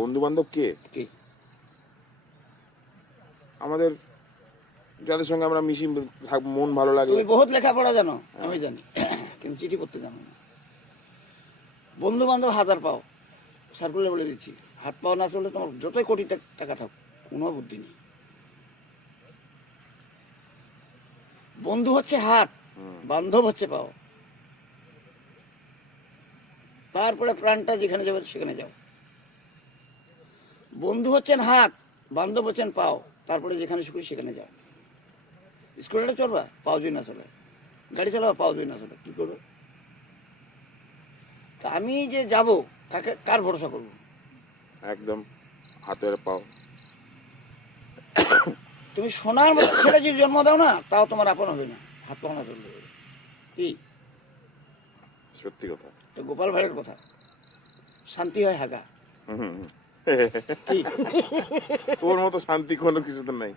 বন্ধু বান্ধব কে? কি আমাদের যাদের সঙ্গে আমরা মিশি, মন ভালো লাগে। তুমি বহুত লেখাপড়া জানো, আমি জানি, কিন্তু চিঠি পড়তে জানো না। বন্ধু বান্ধব হাজার পাও, সার্কুলার বলে দিচ্ছি, হাত পাও না চললে তোমার যতই কোটি টাকা থাক, কোনো বুদ্ধি নেই। বন্ধু হচ্ছে হাত, বান্ধব হচ্ছে পাও। তারপরে প্রাণটা যেখানে যাবে সেখানে যাও। বন্ধু হচ্ছেন হাত, বান্ধব হচ্ছেন পাও, তারপরে যেখানে সুখী সেখানে যাও। স্কুটারে চলবা, পাও যদি না চলে, গাড়ি চালাবা, পাও যদি না চলে, কি করবে? তা আমি যে যাব, কাকে, কার ভরসা করবো? একদম হাতের পাও। তুমি সোনার মতো ছেলে যদি জন্ম দাও না, তাও তোমার আপন হবে না, হাত পাও না চলবে। কি সত্যি কথা। গোপাল ভাঁড়ের কথা, শান্তি হয় হাগা। হুম। কি তোর মতো শান্তি কোনো কিছুতে নাই।